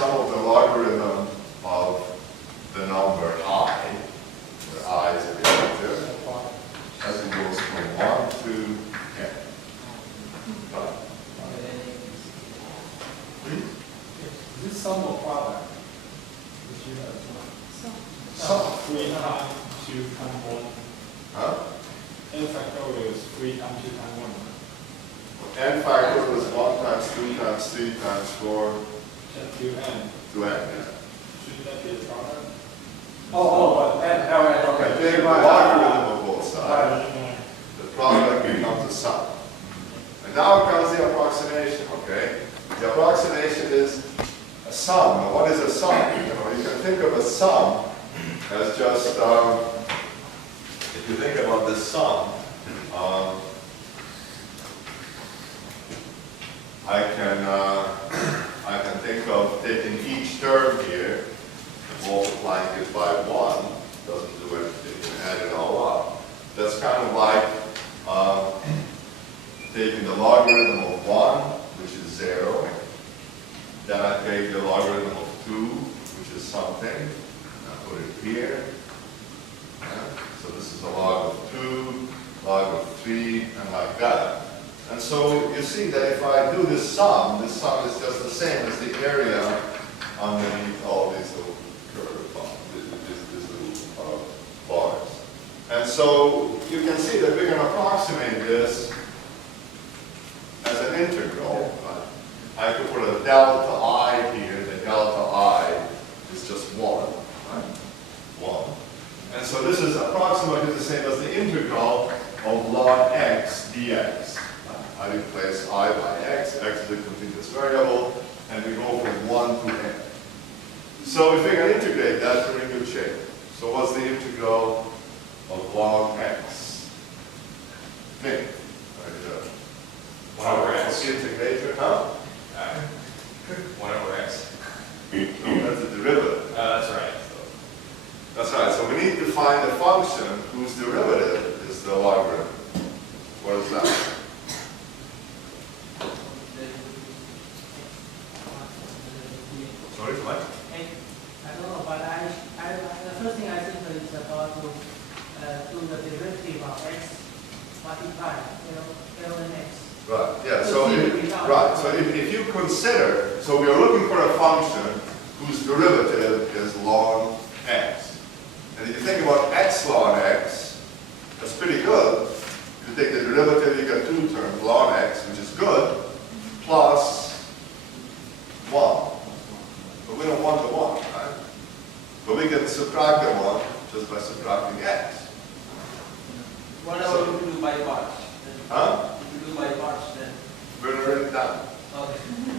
sum of the logarithm of the number I, where I is a relative, as it goes from 1 to n. Right. Is this sum or product? Sum. 3 times 2 times 1. Huh? N factorial is 3 times 2 times 1. N factorial is 1 times 2 times 3 times 4 To n. to n. Yeah. Shouldn't that be a product? But that, all right, okay. Take the logarithm of both sides. The product becomes a sum. And now comes the approximation, okay? The approximation is a sum. Now, what is a sum? You can think of a sum as just, if you think about this sum, I can think of taking each term here, multiplying it by 1, doesn't do anything, you can add it all up. That's kind of like taking the logarithm of 1, which is 0. Then I take the logarithm of 2, which is something. I put it here. Yeah. So this is a log of 2, log of 3, and like that. And so you see that if I do this sum is just the same as the area underneath all these little these little bars. And so you can see that we can approximate this as an integral. I could put a delta I here. The delta I is just 1. Right? 1. And so this is approximately the same as the integral of log x dx. I replace I by x. X is a continuous variable, and we go from 1 to n. So if we can integrate that, we're in good shape. So what's the integral of log x? Nick? 1 over x. Integrator, huh? 1 over x. No, that's a derivative. That's right. That's right. So we need to find a function whose derivative is the logarithm. What is that? Sorry, what? I don't know, but the first thing I think is about to do the derivative of x multiplied, L and x. Right, yeah, so if you consider, so we are looking for a function whose derivative is log x. And if you think about x log x, that's pretty good. If you take the derivative, you get 2 terms, log x, which is good, plus 1. But we don't want the 1, right? But we can subtract the 1 just by subtracting x. What else do you do by parts? Huh? If you do by parts, then. We're already done. Okay.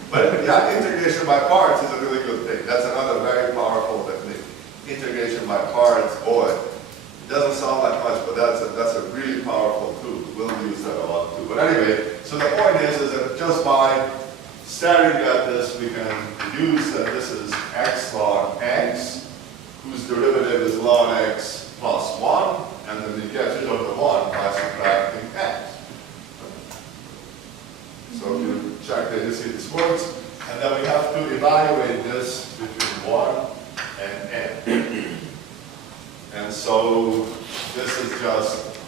But yeah, integration by parts is a really good thing. That's another very powerful technique. Integration by parts, boy, it doesn't sound like much, but that's a really powerful tool. We'll use that a lot too. But anyway, so the point is that just by staring at this, we can deduce that this is x log x, whose derivative is log x plus 1, and then we get rid of the 1 by subtracting x. So if you check that, you see this works, and then we have to evaluate this between 1 and n. And so this is just,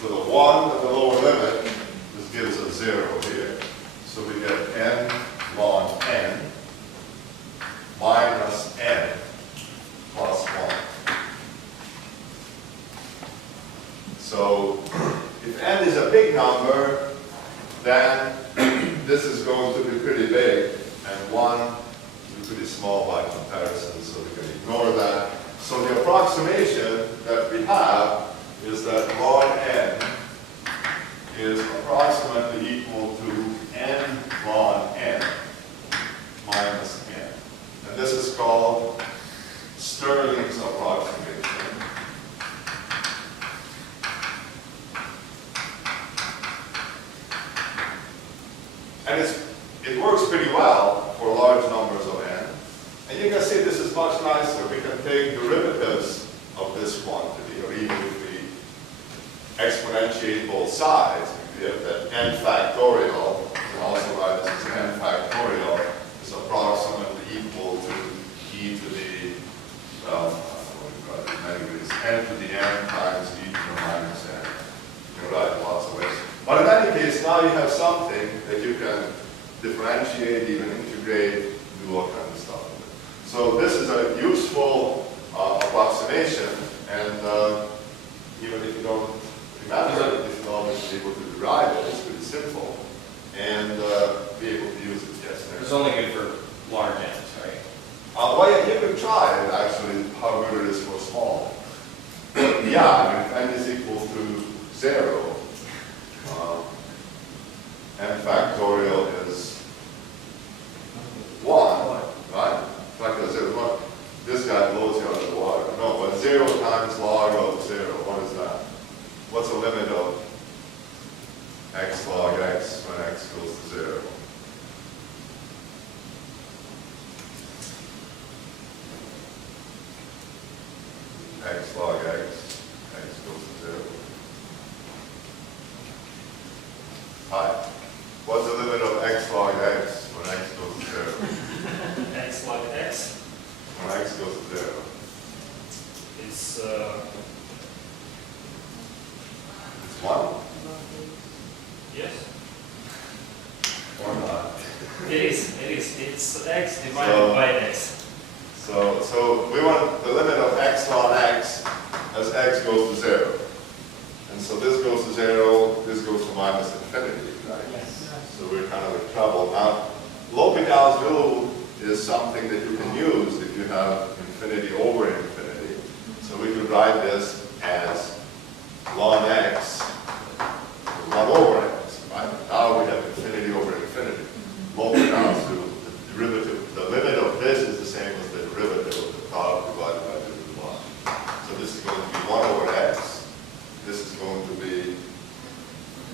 so the 1 at the lower limit, this gives us 0 here. So we get n log n minus n plus 1. So if n is a big number, then this is going to be pretty big, and 1 is pretty small by comparison, so we can ignore that. So the approximation that we have is that log n is approximately equal to n log n minus n. And this is called Stirling's approximation. And it works pretty well for large numbers of n. And you can see this is much nicer. We can take derivatives of this quantity, or even if we exponentiate both sides, we have that n factorial. You can also write this as n factorial is approximately equal 10 to the n times e to the minus n. You can write lots of ways. But in any case, now you have something that you can differentiate, even integrate, do all kinds of stuff with it. So this is a useful approximation, and even if you don't remember it, if you're always able to derive it, it's pretty simple, and be able to use it. Yes, It's only good for large ends, right? well, yeah, you can try it actually, how good it is for small. But yeah, I mean, if n is equal to 0, n factorial is 1, right? Factorial 0 is 1. This guy blows you out of the water. No, but 0 times log of 0, what is that? What's the limit of x log x when x goes to 0? X log x, x goes to 0. Hi. What's the limit of x log x when x goes to 0? X log x When x goes to 0. is It's 1 yes. or not? It is. It's x divided by x. So we want the limit of x log x as x goes to 0. And so this goes to 0, this goes to minus infinity, right? Yes. So we're kind of in trouble. Now, L'Hopital's rule is something that you can use if you have infinity over infinity. So we could write this as ln x, 1 over x, right? Now we have infinity over infinity. L'Hopital's rule, the derivative, the limit of this is the same as the derivative of the product divided by the root of 1. So this is going to be 1 over x. This is going to be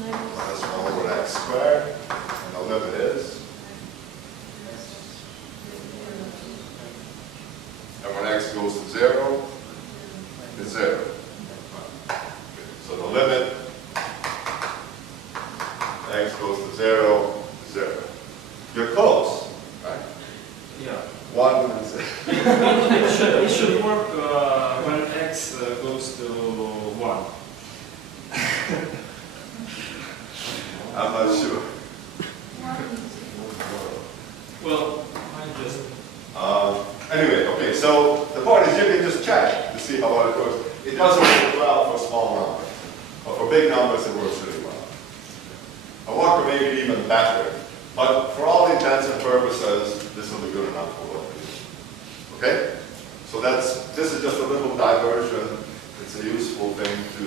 minus 1 over x squared. And the limit is, and when x goes to 0, it's 0. So the limit, x goes to 0, is 0. You're close, right? Yeah. 1 and 0. It should work when x goes to 1. I'm not sure. Well, I just Anyway, okay, so the point is you can just check to see how well it works. It doesn't work well for small numbers, but for big numbers it works really well. A walker may be even better, but for all intents and purposes, this will be good enough for what we do. Okay? So this is just a little diversion. It's a useful thing to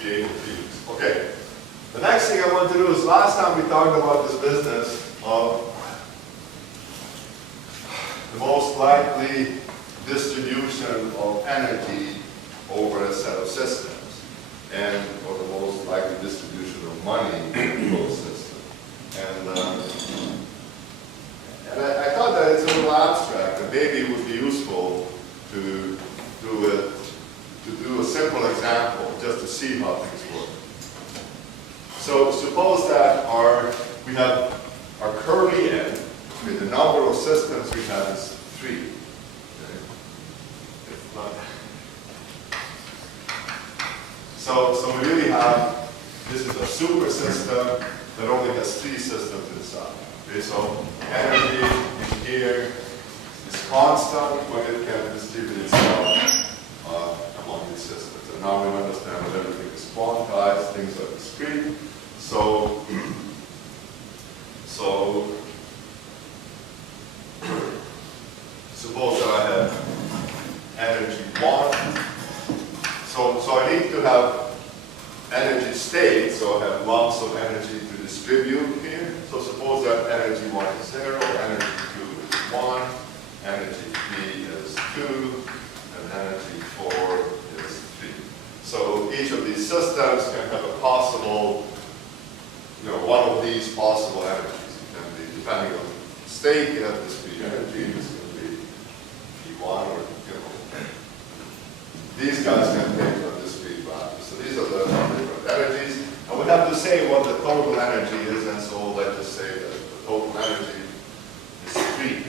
be able to use. Okay. The next thing I want to do is, last time we talked about this business of the most likely distribution of energy over a set of systems, and or the most likely distribution of money in those systems. And I thought that it's a little abstract, and maybe it would be useful to do a simple example just to see how things work. So suppose that we have our curly end. Okay, the number of systems we have is 3. Okay. It's not. So we really have, this is a super system that only has 3 systems inside. Okay, so energy in here is constant when it can distribute itself among these systems. And now we understand that everything is quantized, things are discrete. So suppose that I have energy 1. So I need to have energy state, so I have lumps of energy to distribute here. So suppose that energy 1 is 0, energy 2 is 1, energy 3 is 2, and energy 4 is 3. So each of these systems can have a possible, one of these possible energies. It can be, depending on the state, you have discrete energy, this can be P1 or, these guys can take on discrete values. So these are the different energies. And we have to say what the total energy is, and so let's just say that the total energy is 3.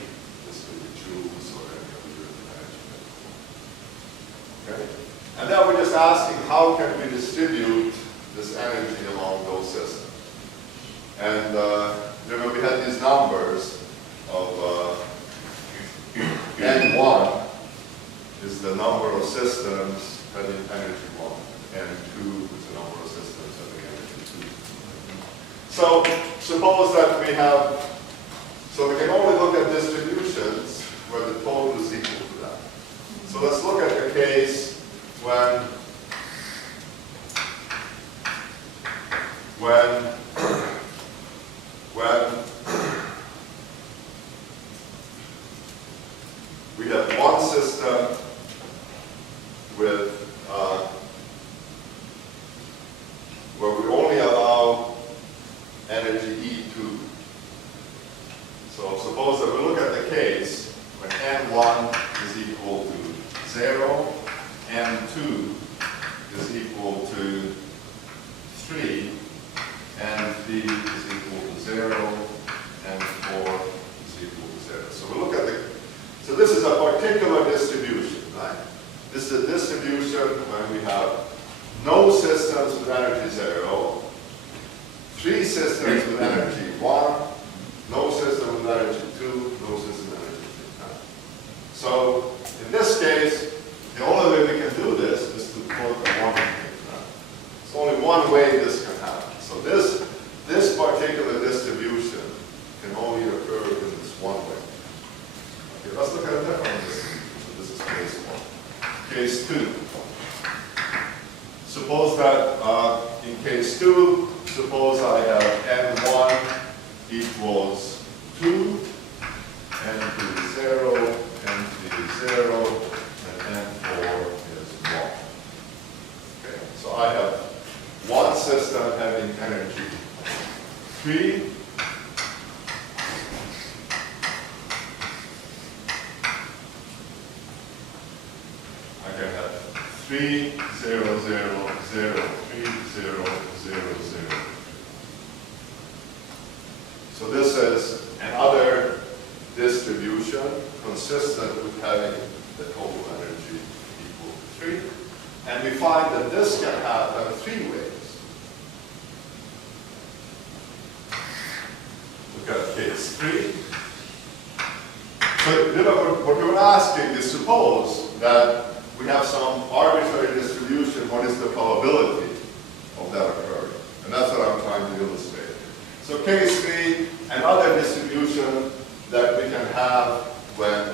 This could be joules or any other energy. asking how can we distribute this energy along those systems. And remember we had these numbers of N1 is the number of systems having energy 1, N2 is the number of systems having energy 2. So suppose that we have, so we can only look at distributions where the total is equal to that. So let's look at the case when we have one system with where we only allow energy E2. So suppose that we look at the case when N1 is equal to 0, N2 is equal to 3, N3 is equal to 0, N4 is equal to 0. So we look at so this is a particular distribution, right? This is a distribution when we have no systems with energy 0, 3 systems with energy 1, no system with energy 2, no system with energy 3. Right? So in this case, the only way we can do this is to put a 1 in here. Right? It's only one way this can happen. So this particular distribution can only occur in this one way. Okay, let's look at a different distribution. This is case 1. Case 2. Suppose that in case 2, suppose I have N1 equals 2, N2 is 0, N3 is 0, and N4 is 1. Okay, so I have one system having energy 3, I can have 3, 0, 0, 0, 3, 0, 0, 0. So this is another distribution consistent with having the total energy equal to 3. And we find that this can happen 3 ways. Look at case 3. So what we're asking is suppose that we have some arbitrary distribution, what is the probability of that occurring? And that's what I'm trying to illustrate. So case 3, another distribution that we can have when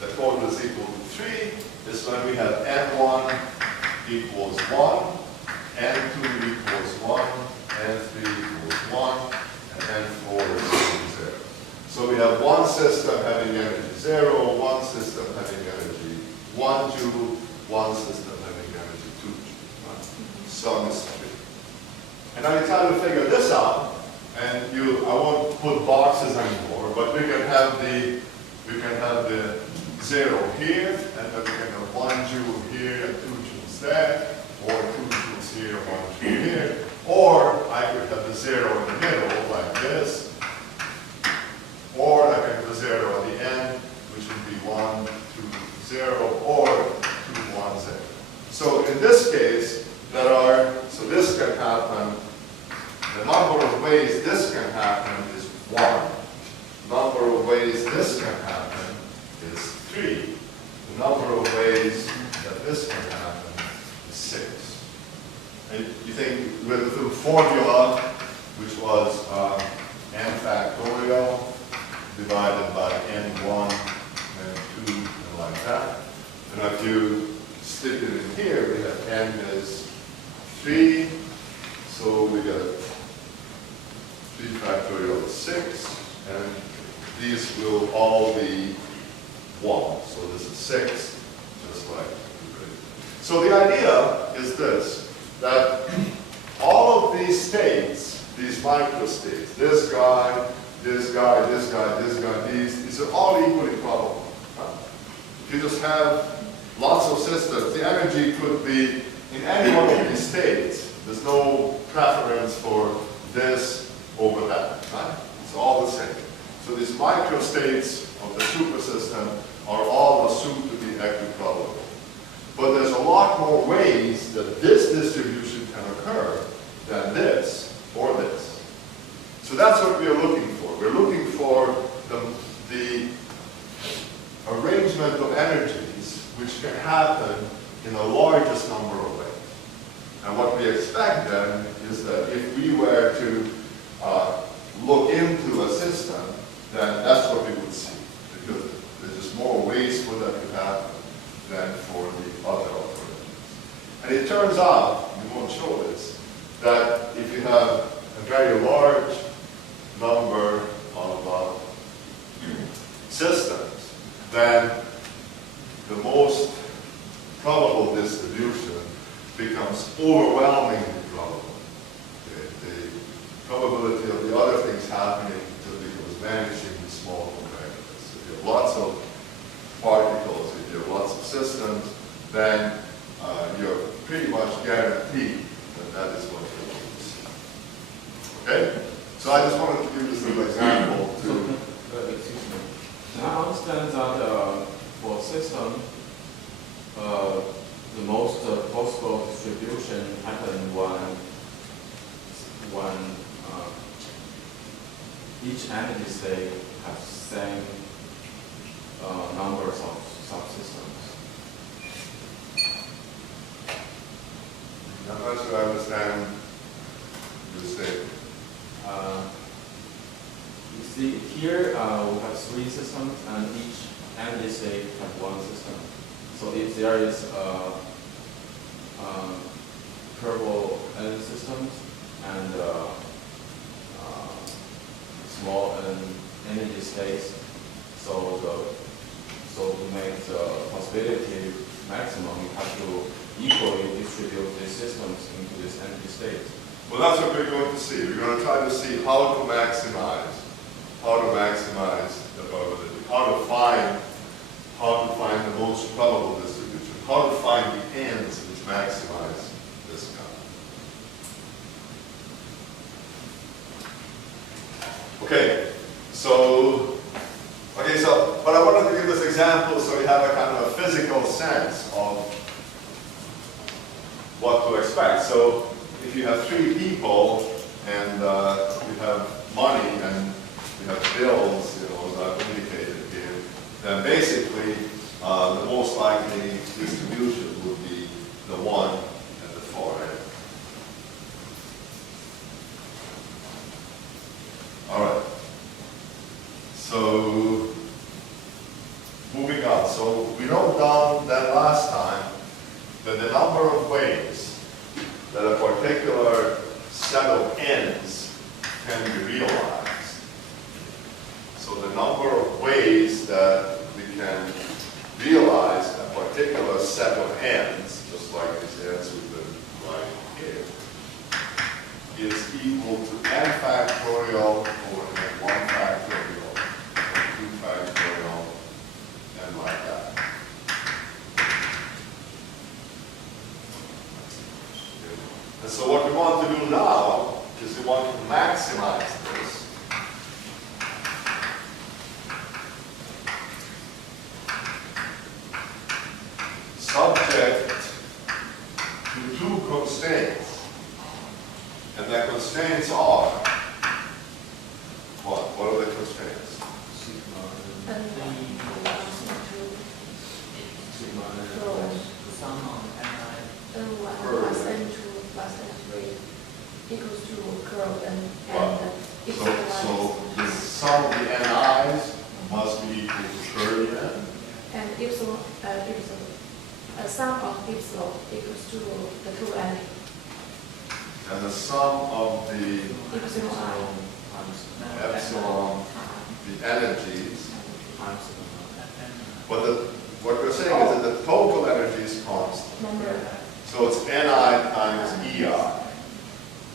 the total is equal to 3 is when we have N1 equals 1, N2 equals 1, N3 equals 1, and N4 is equal to 0. So we have one system having energy 0, one system having energy 1 joule, one system having energy 2 joule. Right? Sum is 3. And now you try to figure this out, and I won't put boxes anymore, but we can have the 0 here, and then we can have 1 joule here and 2 joules there, or 2 joules here, 1 joule here, or I could have the 0 in the middle like this, or I can have the 0 at the end, which would be 1, 2, 0, or 2, 1, 0. So in this case, so this can happen, the number of ways this can happen is 1. Number of ways this can happen is 3. The number of ways that this can happen is 6. And you think with the formula, which was n factorial divided by n1 and 2 and like that. And if you stick it in here, we have n is 3, so we got 3 factorial is 6, and these will all be 1. So this is 6, just like 3. So the idea is this, that all of these states, these microstates, this guy, this guy, this guy, this guy, these are all equally probable. Right? If you just have lots of systems, the energy could be in any one of these states. There's no preference for this over that, right? It's all the same. So these microstates of the supersystem are all assumed to be equiprobable. But there's a lot more ways that this distribution can occur than this or this. So that's what we are looking for. We're looking for the arrangement of energies which can happen in the largest number of ways. And what we expect then is that if we were to look into a system, then that's what we would see. Because there's just more ways for that to happen than for the other alternatives. And it turns out, we won't show this, that if you have a very large number of systems, then the most probable distribution becomes overwhelmingly probable. The probability of the other things happening just becomes vanishingly small compared to this. If you have lots of particles, if you have lots of systems, then you're pretty much guaranteed that that is what you're going to see. Okay? So I just wanted to give this little example to... Excuse me. I understand that for a system, the most possible distribution happens when each energy state has same numbers of subsystems. I'm not sure I understand the statement. You see, here we have three systems, and each energy state has one system. So if there is curvable energy systems and small energy states, so to make the possibility maximum, you have to equally distribute these systems into this energy state. Well, that's what we're going to see. We're going to try to see how to maximize the probability, how to find the most probable distribution, how to find the ends which maximize this kind. But I wanted to give this example so you have a kind of a physical sense of what to expect. So if you have three people and you have money and you have bills, as I've indicated here, then basically the most likely distribution would be the one at the far end. All right. So moving on. So we wrote down that last time that the number of ways that a particular set of ends can be realized. So the number of ways that we can realize a particular set of ends, just like these ends we've been writing here, is equal to n factorial over n1 factorial, n2 factorial, and like that. And so what we want to do now is we want to maximize this. Subject to two constraints. And the constraints are, what? What are the constraints? Equals to curl and So the sum of the ni's must be equal to curly n. and epsilon, sum of epsilon equals to the two n. And the sum of the epsilon, the energies. But what we're saying is that the total energy is constant. Number. So it's Ni times EI.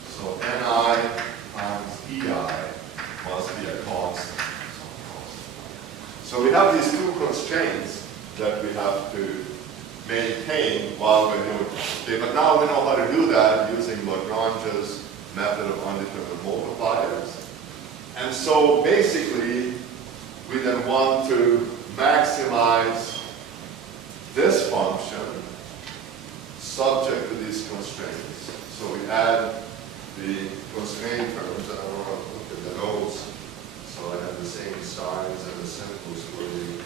So Ni times EI must be a constant. So we have these two constraints that we have to maintain while we're doing this. Okay, but now we know how to do that using Lagrange's method of undetermined multipliers. And so basically, we then want to maximize this function subject to these constraints. So we add the constraint terms, and I want to look at the nodes, so I have the same signs and the symbols for the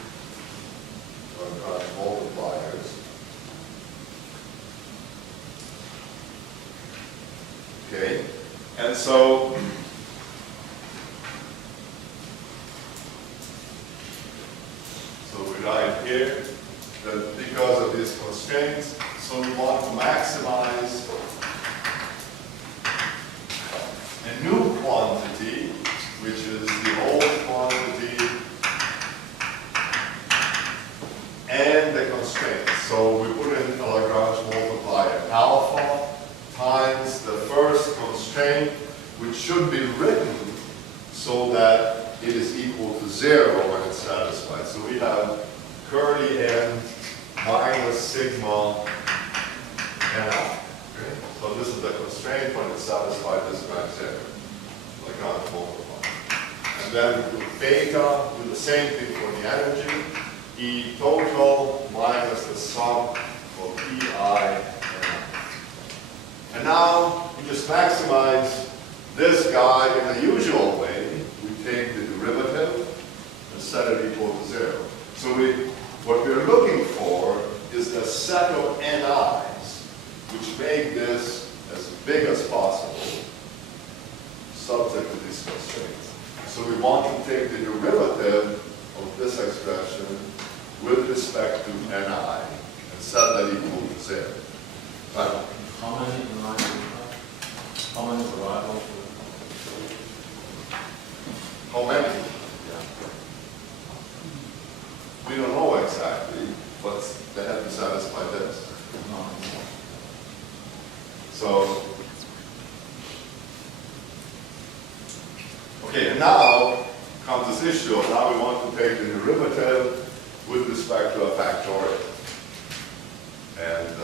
multipliers. Okay, and so we write here that because of these constraints, so we want to maximize a new quantity, which is the old quantity and the constraints. So we put in a Lagrange multiplier alpha times the first constraint, which should be written so that it is equal to 0 when it's satisfied. So we have curly n minus sigma n out. Okay? So this is the constraint when it's satisfied, this is 0. Lagrange multiplier. And then we put beta, do the same thing for the energy. E total minus the sum of EI. And now we just maximize this guy in the usual way. We take the derivative and set it equal to 0. So what we're looking for is a set of ni's which make this as big as possible, subject to these constraints. So we want to take the derivative of this expression with respect to ni and set that equal to 0. Right. How many lines do you have? How many variables? How many? Yeah. We don't know exactly, but they have to satisfy this. So, okay, and now comes this issue of now we want to take the derivative with respect to a factorial. And,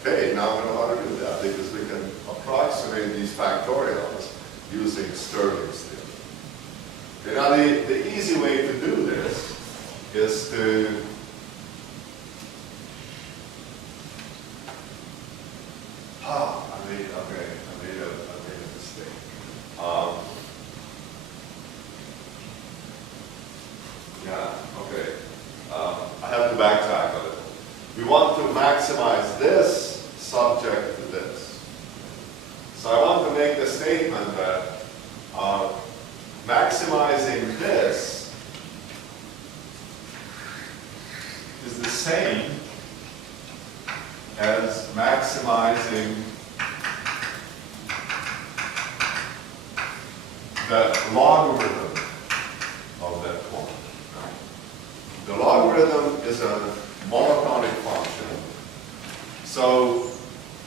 okay, now we know how to do that because we can approximate these factorials using Stirling's theorem. Okay, now the easy way to do this is to I made a mistake. Yeah, okay. I have to backtrack a little. We want to maximize this subject to this. So I want to make the statement that maximizing this is the same as maximizing the logarithm of that quantity. The logarithm is a monotonic function. So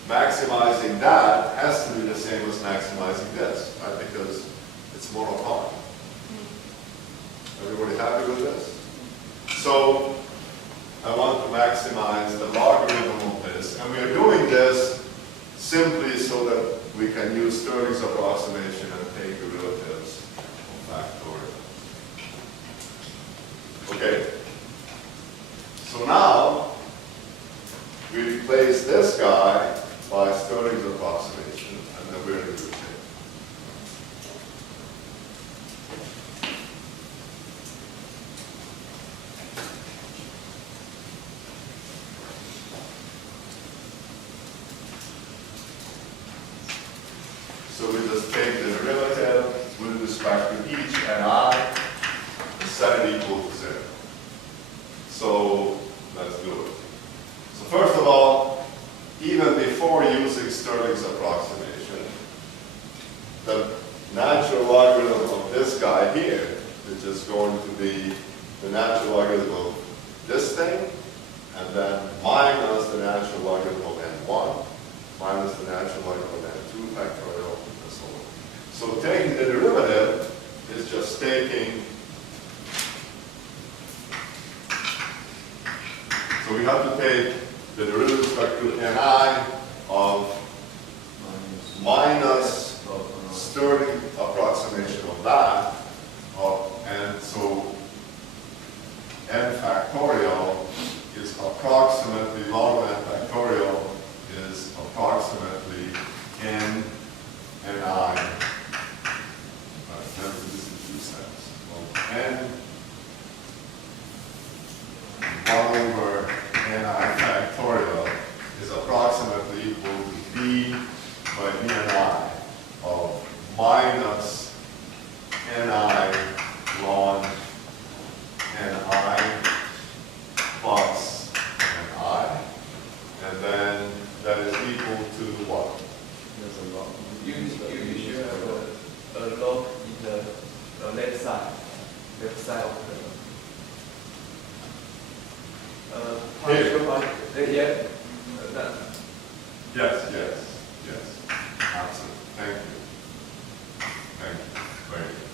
maximizing that has to be the same as maximizing this, right? Because it's monotonic. Everybody happy with this? So I want to maximize the logarithm of this, and we are doing this simply so that we can use Stirling's approximation and take derivatives of factorial. Okay. So now we replace this guy by Stirling's approximation, and then we're in good shape. So we just take the derivative with respect to each and I and set it equal to 0. So let's do it. So first of all, even before using Stirling's approximation, the natural logarithm of this guy here, which is going to be the natural logarithm of this thing, and then minus the natural logarithm of n1, minus the natural logarithm of n2 factorial, and so on. So taking the derivative is just taking, so we have to take the derivative with respect to ni of minus Stirling approximation of that, and so n factorial is approximately log n factorial approximately n and I. Remember, this is 2 steps. Well, n 1 over ni factorial is approximately equal to b by b and I of minus ni ln ni plus ni, and then that is equal to what? There's a log. You should have a log in the left side of the partial part. Yeah. That. Yes, yes, yes, absolutely. Thank you. Thank you. Very good.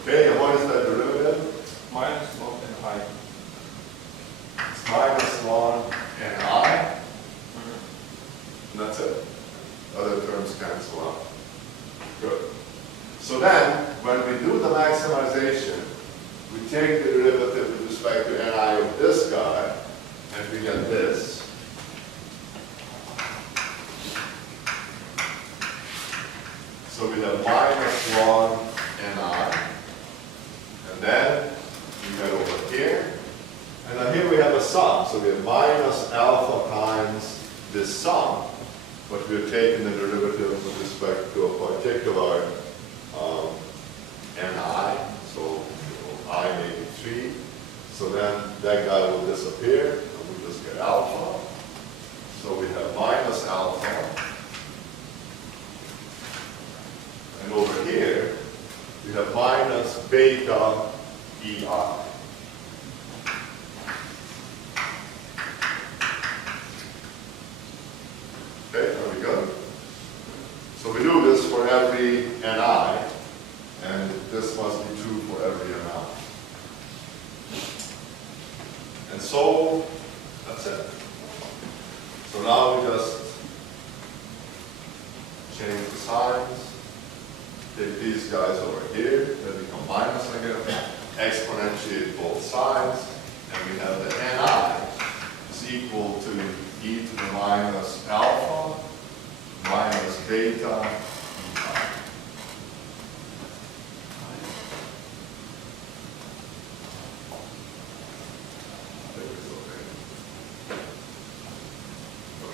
Okay, and what is that derivative? Minus log and I. It's minus ln ni. And that's it. Other terms cancel out. Good. So then, when we do the maximization, we take the derivative with respect to ni of this guy, and we get this. So we have minus ln ni, and then we get over here, and then here we have a sum. So we have minus alpha times this sum, but we've taken the derivative with respect to a particular ni, so I make it 3. So then that guy will disappear, and we just get alpha. So we have minus alpha. And over here, we have minus beta EI. Okay, are we good? So we do this for every ni, and this must be true for every ni. And so, that's it. So now we just change the signs. Take these guys over here, they become minus again, exponentiate both sides, and we have the ni is equal to e to the minus alpha minus beta EI.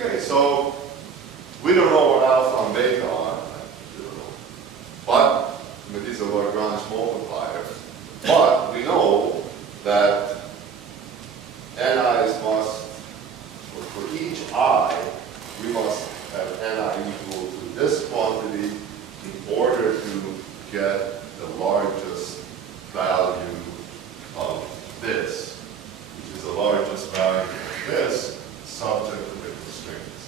Okay, so we don't know what alpha and beta are. But, these are Lagrange multipliers. But we know that ni's must, for each I, we must have ni equal to this quantity in order to get the largest value of this, which is the largest value of this, subject to the constraints.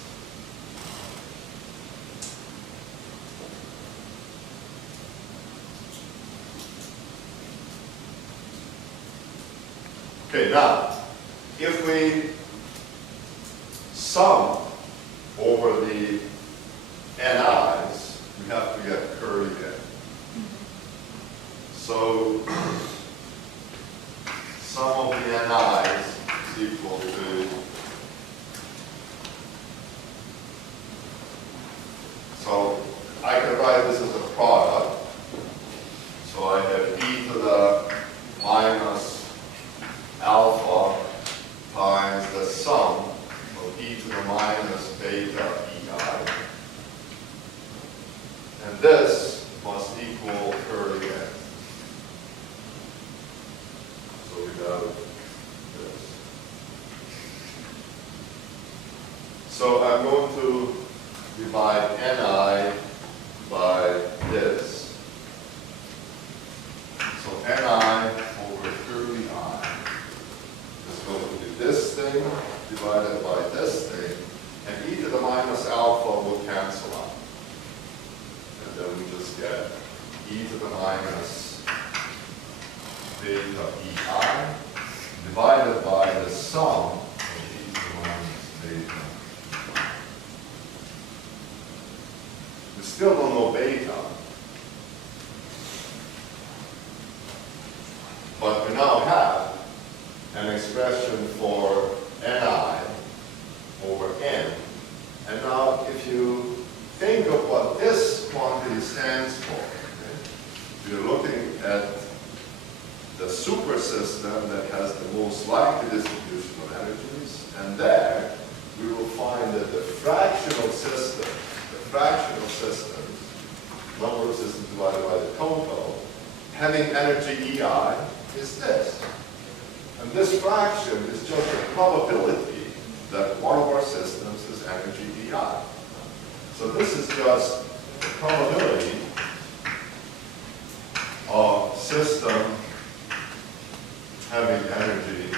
Okay, now, if we sum over the ni's, we have to get curly in. So, sum of the ni's is equal to, so I can write this as a product. So I have e to the minus alpha times the sum of e to the minus beta EI. And this must equal curly n. So we have this. So I'm going to divide ni by this. So ni over curly I is going to be this thing divided by this thing, and e to the minus alpha will cancel out. And then we just get e to the minus beta EI divided by the sum of e to the minus beta. We still don't know beta, but we now have an expression for ni system that has the most likely distribution of energies, and there we will find that the fractional system, number of systems divided by the total, having energy EI is this. And this fraction is just a probability that one of our systems has energy EI. So this is just the probability of system having energy EI.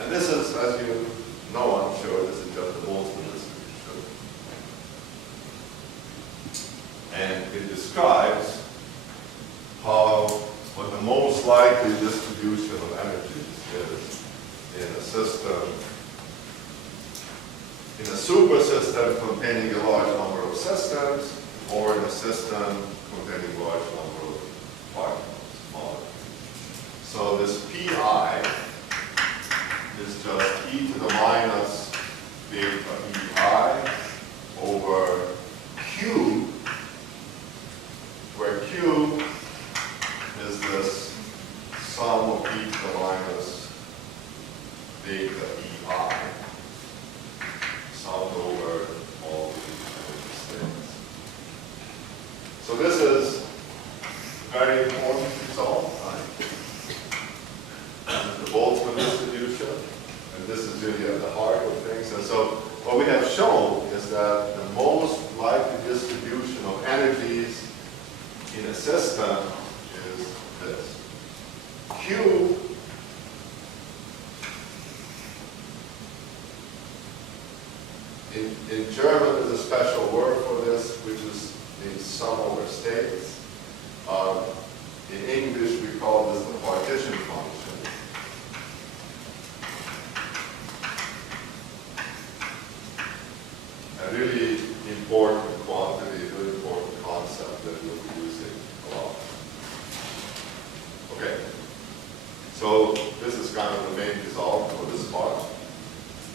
And this is, as you know, I'm sure, this is just the Boltzmann distribution. And it describes what the most likely distribution of energies is in a system, in a super system containing a large number of systems, or in a system containing a large number of particles, molecules. So this Pi is just e to the minus beta EI over Q, where Q is this sum of e to the minus beta EI, summed over all these things. So this is a very important result, right? This is the Boltzmann distribution, and this is really at the heart of things. And so what we have shown is that the most likely distribution of energies in a system is this. Q in German is a special word for this, which is the sum over states. In English, we call this the partition function. A really important quantity, a really important concept that we'll be using a lot. Okay, so this is kind of the main result for this part.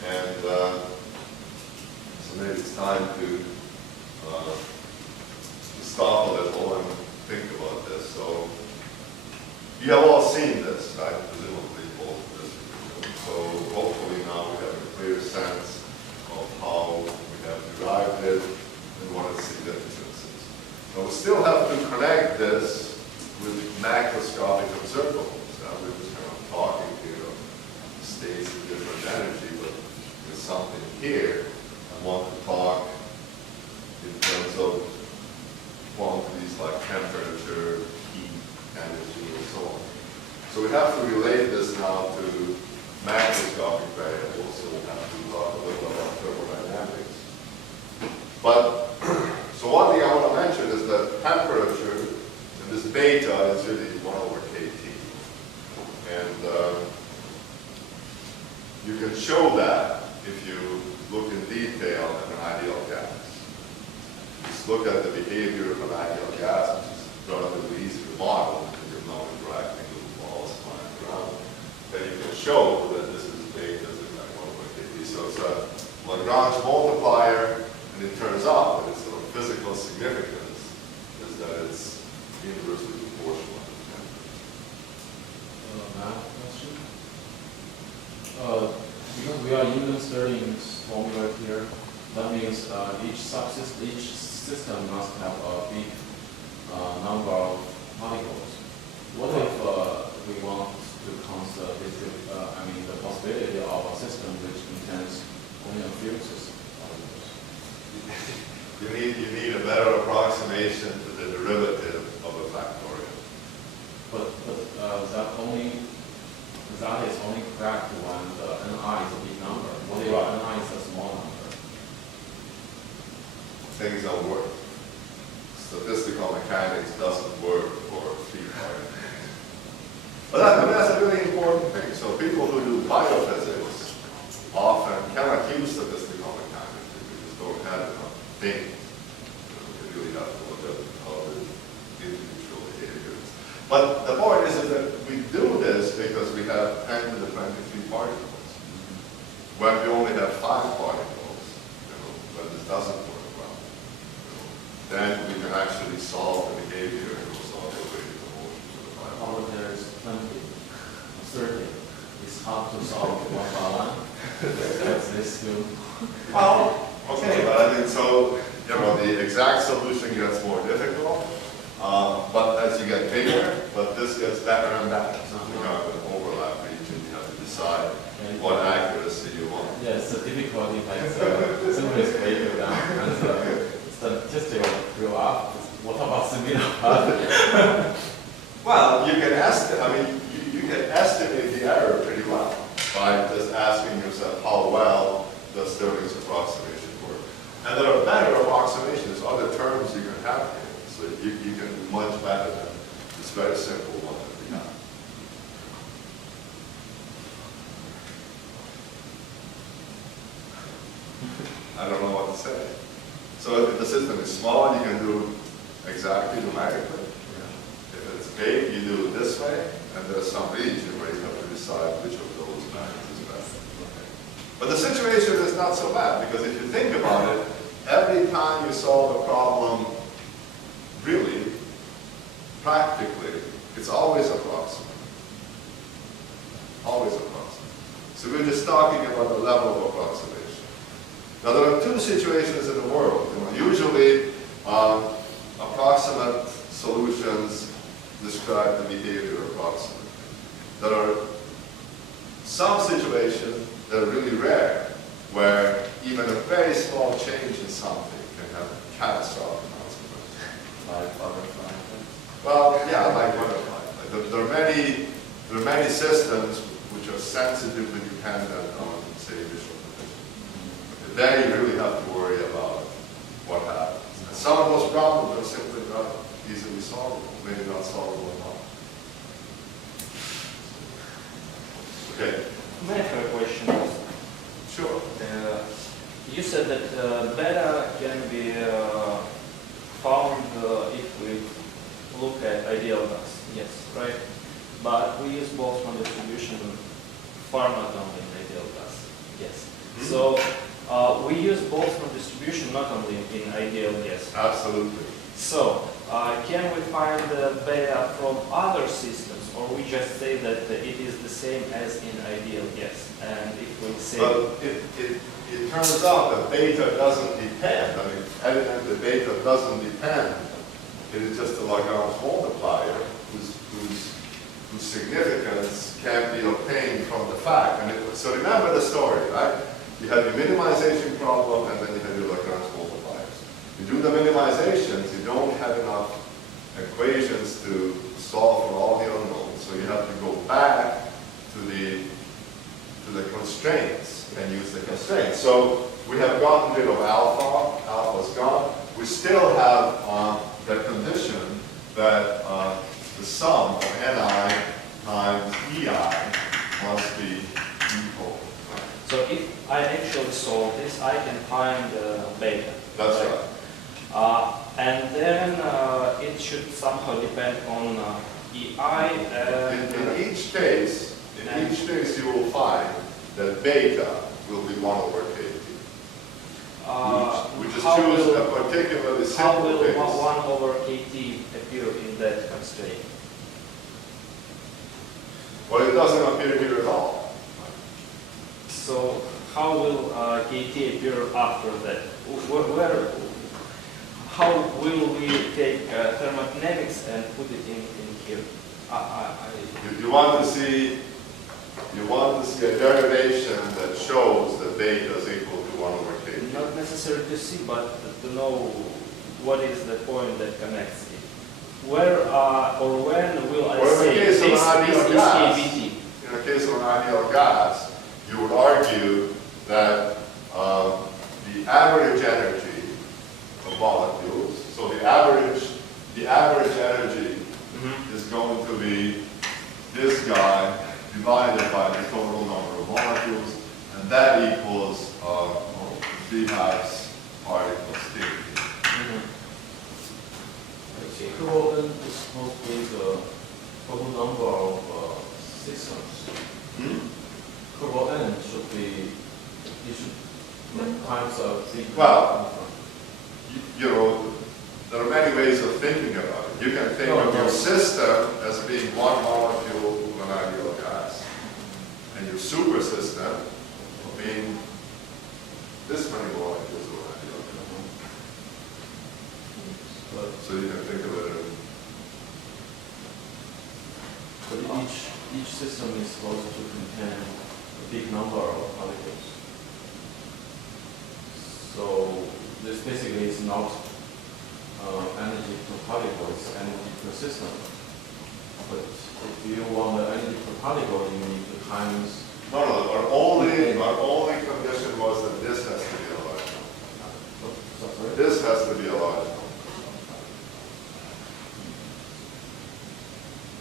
And so maybe it's time to stop a little and think about this. So you have all seen this, right? Presumably both of this. So hopefully now we have a clear sense of how we have derived it and what its significance is. So we still have to connect this with macroscopic observables. We're just kind of talking here of states of different energy, but there's something here. I want to talk in terms of quantities like temperature, heat, energy, and so on. So we have to relate this now to macroscopic variables, so we have to talk a little about thermodynamics. But, so one thing I want to mention is that temperature, and this beta is really 1 over kT. And you can show that if you look in detail at an ideal gas. Just look at the behavior of an ideal gas, which is relatively easy to model because you're not interacting with balls flying around. Then you can show that this is beta is like 1 over kT. So it's a Lagrange multiplier, and it turns out that its sort of physical significance is that it's inversely proportional to temperature. Math question? Because we are inserting formula here, that means each system must have a big number of particles. What if we want to consider the possibility of a system which contains only a few particles? You need a better approximation to the derivative of a factorial. But that is only correct when the Ni is a big number. What if Ni is a small number? Things don't work. Statistical mechanics doesn't work for free particles. But that's a really important thing. So people who do biophysics often cannot use statistical mechanics because they just don't have enough things. You really have to look at how the individual behavior is. But the point is that we do this because we have 10 to the 23 particles. When we only have 5 particles, but this doesn't work well. then we can actually solve the behavior and we'll solve the equation of motion for the final. Oh, there's 20, 30. It's hard to solve one by one. That's this too. Well, okay, but I think so, you know, the exact solution gets more difficult, but as you get bigger, but this gets better and better. So you have an overlap region, you have to decide what accuracy you want. Yes, the difficulty makes simplest way go down and statistical go up. What about the middle part? Well, you can estimate, I mean, you can estimate the error pretty well by just asking yourself how well does Stirling's approximation work. And there are better approximations, other terms you can have here. So you can do much better than this very simple one that we have. I don't know what to say. So if the system is small, you can do exactly numerically. If it's big, you do it this way, and there's some region where you have to decide which of those methods is best. But the situation is not so bad, because if you think about it, every time you solve a problem, really, practically, it's always approximate. Always approximate. So we're just talking about the level of approximation. Now there are two situations in the world. You know, usually, approximate solutions describe the behavior approximately. There are some situations that are really rare, where even a very small change in something can have catastrophic consequences. Like butterfly effect. Well, yeah, like butterfly. Like there are many systems which are sensitively dependent on, say, visual conditions. There you really have to worry about what happens. And some of those problems are simply not easily solvable, maybe not solvable at all. Okay. May I have a question? Sure. You said that beta can be found if we look at ideal gas. Yes, right? But we use Boltzmann distribution far not only in ideal gas. Yes. Mm-hmm. So we use Boltzmann distribution not only in ideal gas. Absolutely. So can we find beta from other systems, or we just say that it is the same as in ideal gas? And if we say... But it turns out that beta doesn't depend. I mean, evidently beta doesn't depend. It is just a Lagrange multiplier whose significance can be obtained from the fact. And so remember the story, right? You have your minimization problem, and then you have your Lagrange multipliers. You do the minimizations, you don't have enough equations to solve for all the unknowns, so you have to go back to the constraints and use the constraints. So we have gotten rid of alpha, alpha's gone. We still have the condition that the sum of ni times ei must be equal. So if I actually solve this, I can find beta. That's right. And then it should somehow depend on EI. In each case, you will find that beta will be 1 over kt. We just choose a particularly How simple will case. 1 over kt appear in that constraint? Well, it doesn't appear here at all. So how will kt appear after that? How will we take thermodynamics and put it in here? You want to see a derivation that shows that beta is equal to 1 over kt. Not necessary to see, but to know what is the point that connects it. Where or when will I Well, in the say case of this an ideal is gas, KBT? in the case of an ideal gas, you would argue that the average energy of molecules, so the average energy is going to be this guy divided by the total number of molecules, and that equals 3/2 particles T. Equivalent is supposed to be the total number of systems. Equivalent should be, it should times of 3. Well, you know, there are many ways of thinking about it. You can think of your system as being one molecule of an ideal gas, and your super system being this many molecules of an ideal gas. But, So you can think of it as but each system is supposed to contain a big number of particles. So this basically is not energy per particle, it's energy per system. But if you want the energy per particle, you need the times. no, our only condition was that this has to be a large number. This has to be a large number.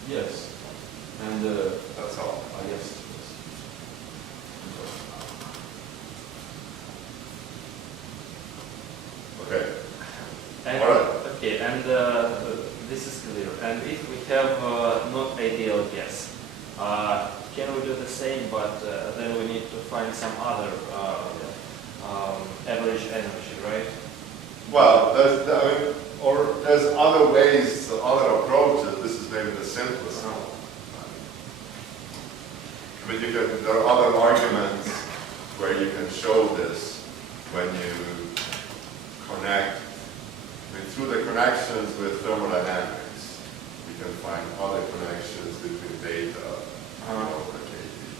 Yes. And That's all. yes. Okay. And, All right. okay, and this is clear. And if we have not ideal gas, can we do the same, but then we need to find some other average energy, right? Well, there's other ways, other approaches. This is maybe the simplest one. I mean, there are other arguments where you can show this when you connect. I mean, through the connections with thermodynamics, you can find other connections between data and KT.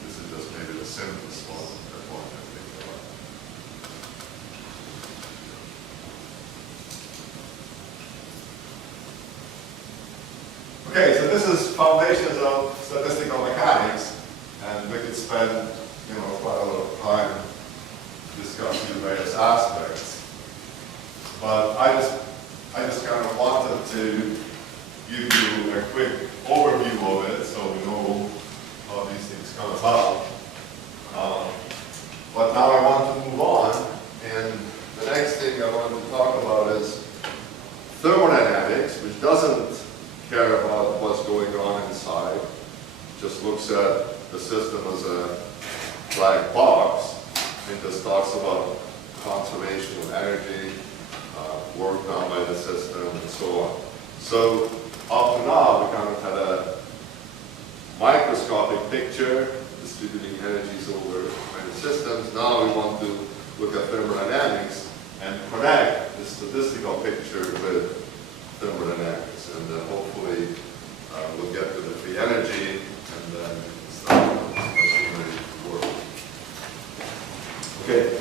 This is just maybe the simplest one that one can think about. Okay, so this is foundations of statistical mechanics, and we could spend, quite a lot of time discussing various aspects. But I just kind of wanted to give you a quick overview of it, so we know how these things come about. But now I want to move on, and the next thing I want to talk about is thermodynamics, which doesn't care about what's going on inside, just looks at the system as a black box, and just talks about conservation of energy, work done by the system, and so on. So up to now, we kind of had a microscopic picture distributing energies over many systems. Now we want to look at thermodynamics and connect the statistical picture with thermodynamics, and then hopefully we'll get to the free energy, and then start machinery to work. Okay.